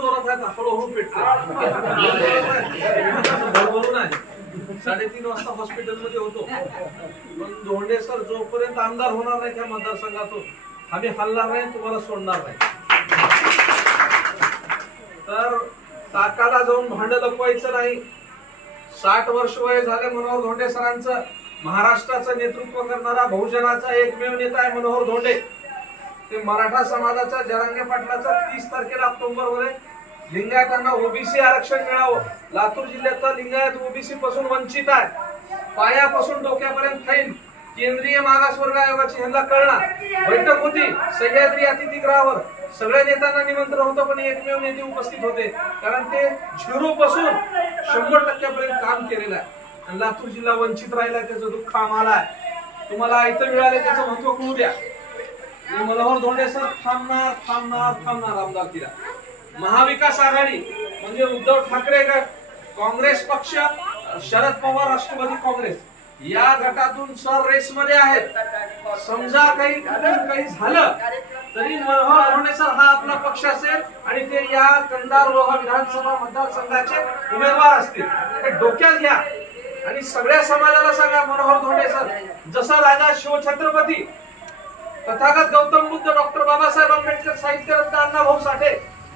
जोरात आहे, हळूहळू पेटते. 3:30 वाजता हॉस्पिटलमध्ये होतो. पण धोंडे सर जोपर्यंत आमदार होणार नाही त्या मतदारसंघातून आम्ही हलणार नाही, तुम्हाला सोडणार नाही. तर ताकाला जाऊन भांड लपवायचं नाही. 60 वर्ष वय झाले मनोहर धोंडे सरांचं. महाराष्ट्राचं नेतृत्व करणारा बहुजनाचा एकमेव नेता आहे मनोहर धोंडे. ते मराठा समाजाचा जरांगे पाटलाचा 30 तारखेला ऑक्टोबरमध्ये लिंगायतांना ओबीसी आरक्षण मिळावं. लातूर जिल्ह्यातला लिंगायत ओबीसी पासून वंचित आहे. पायापासून डोक्यापर्यंत खाईल. केंद्रीय मागासवर्ग आयोगाची ह्यांना कळणार. बैठक होती सह्याद्री अतिथीगृहावर. सगळ्या नेत्यांना निमंत्रण होतं, पण एकमेव नेते उपस्थित होते, कारण ते 0 पासून 100% काम केलेलं आहे. आणि लातूर जिल्हा वंचित राहिला, त्याचं दुःख आम्हाला आहे. तुम्हाला इथं मिळाले त्याचं महत्व कळू द्या. मनोहर धोंडे सर थांबणार थांबणार थांबणार आमदारकीला. महाविकास आघाडी म्हणजे उद्धव ठाकरे गट, काँग्रेस पक्ष, शरद पवार राष्ट्रवादी काँग्रेस या गटातून सर रेस मध्ये आहेत. समजा काही झालं तरी मनोहर धोंडे सर हा आपला पक्ष असेल आणि ते या कंधार लोहा विधानसभा मतदारसंघाचे उमेदवार असतील. हे डोक्यात घ्या आणि सगळ्या समाजाला सांगा, मनोहर धोंडे सर जसा राजा शिवछत्रपती, तथागत गौतम बुद्ध, डॉक्टर बाबासाहेब आंबेडकर, साहित्यरत्न अण्णाभाऊ साठे,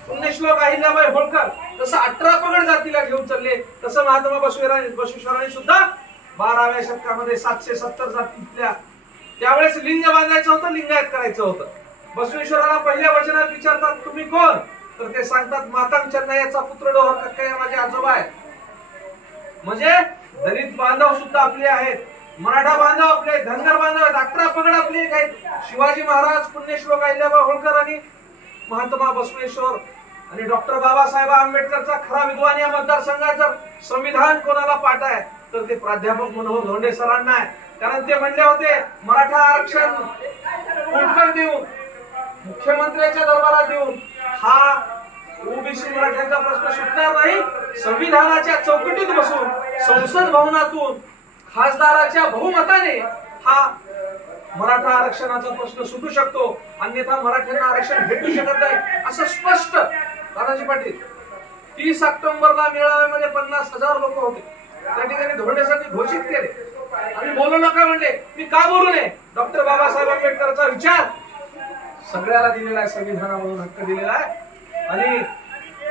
पुण्यश्लोक अहिल्याबाई होळकर जसं 18 पगड जातीला घेऊन चालले, तसं महात्मा बसवेश्वरांनी सुद्धा 12व्या शतकामध्ये 770 जातीतल्या त्यावेळेस लिंग बांधायचं होतं, लिंगायत करायचं होतं. बसवेश्वराला पहिल्या वचनात विचारतात तुम्ही कोण, तर ते सांगतात मातांग चन्नय्याचा पुत्र डोहर कक्कय्या माझे आजोबा आहे. म्हणजे दलित बांधव सुद्धा आपले आहेत, मराठा बांधव आपले, धनगर बांधव आहेत, 18 पगड आपले आहेत. शिवाजी महाराज, पुण्यश्लोक अहिल्याबाई होळकर आणि महात्मा बसवेश्वर आणि डॉक्टर बाबासाहेब आंबेडकरचा खरा विद्वान या मतदारसंघाचं संविधान कोणाला पाठ आहे तर ते प्राध्यापक मनोहर धोंडे सरांना आहे. कारण ते म्हणले होते मराठा आरक्षण उलटून देऊन, मुख्यमंत्र्यांच्या दरबारात देऊन हा ओबीसी मराठ्यांचा प्रश्न सुटणार नाही. संविधानाच्या चौकटीत बसून संसद भवनातून खासदाराच्या बहुमताने हा मराठा आरक्षणाचा प्रश्न सुटू शकतो, अन्यथा मराठ्यांना आरक्षण भेटू शकत नाही असं स्पष्ट. तानाजी पाटील 30 ऑक्टोबरला मेळाव्यामध्ये 50,000 लोक होते. त्या ठिकाणी धोंडे सरांनी घोषित केले, आम्ही बोलू नका म्हणले. मी का बोलू नये? डॉक्टर बाबासाहेब आंबेडकरचा विचार सगळ्याला दिलेला आहे, संविधानामधून हक्क दिलेला आहे आणि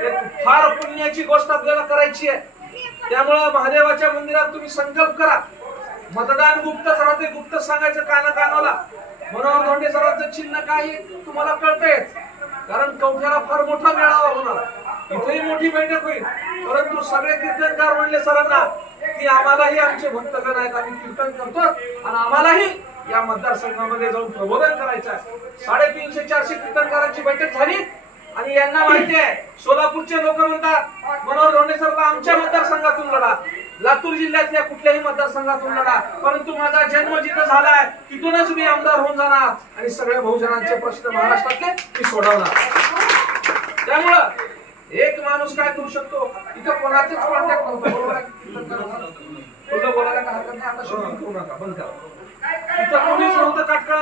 एक फार पुण्याची गोष्ट आपल्याला करायची आहे. त्यामुळे महादेवाच्या मंदिरात तुम्ही संकल्प करा. मतदान गुप्तच राहते, गुप्त सांगायचं कानाला. मनोहर धोंडे सरांचं चिन्ह काय तुम्हाला कळतंयच, कारण कवठ्याला फार मोठा मेळावा होणार, इथेही मोठी बैठक होईल. परंतु सगळे कीर्तनकार म्हणले सरांना की आम्हालाही आमचे भक्तगण आहेत, आम्ही कीर्तन करतो आणि आम्हालाही या मतदारसंघामध्ये जाऊन प्रबोधन करायचं आहे. 350-400 कीर्तनकारांची बैठक झाली आणि यांना माहिती आहे सोलापूरचे लोक म्हणतात मनोहर धोंडे सरला आमच्या मतदारसंघातून लढा, लातूर जिल्ह्यातल्या कुठल्याही मतदारसंघातून लढा, परंतु माझा जन्म जिथं झालाय तिथूनच मी आमदार होऊन जाणार आणि सगळ्या बहुजनांचे प्रश्न महाराष्ट्रातले मी सोडवणार. त्यामुळं एक माणूस काय करू शकतो, इथं कोणाचेच कॉन्टॅक्ट नव्हतं. बरोबर आहे, बोलायला काय हरकत नाही. आता शूटिंग करू नका, बंद करा. इथं कोणीच नव्हतं काटकळ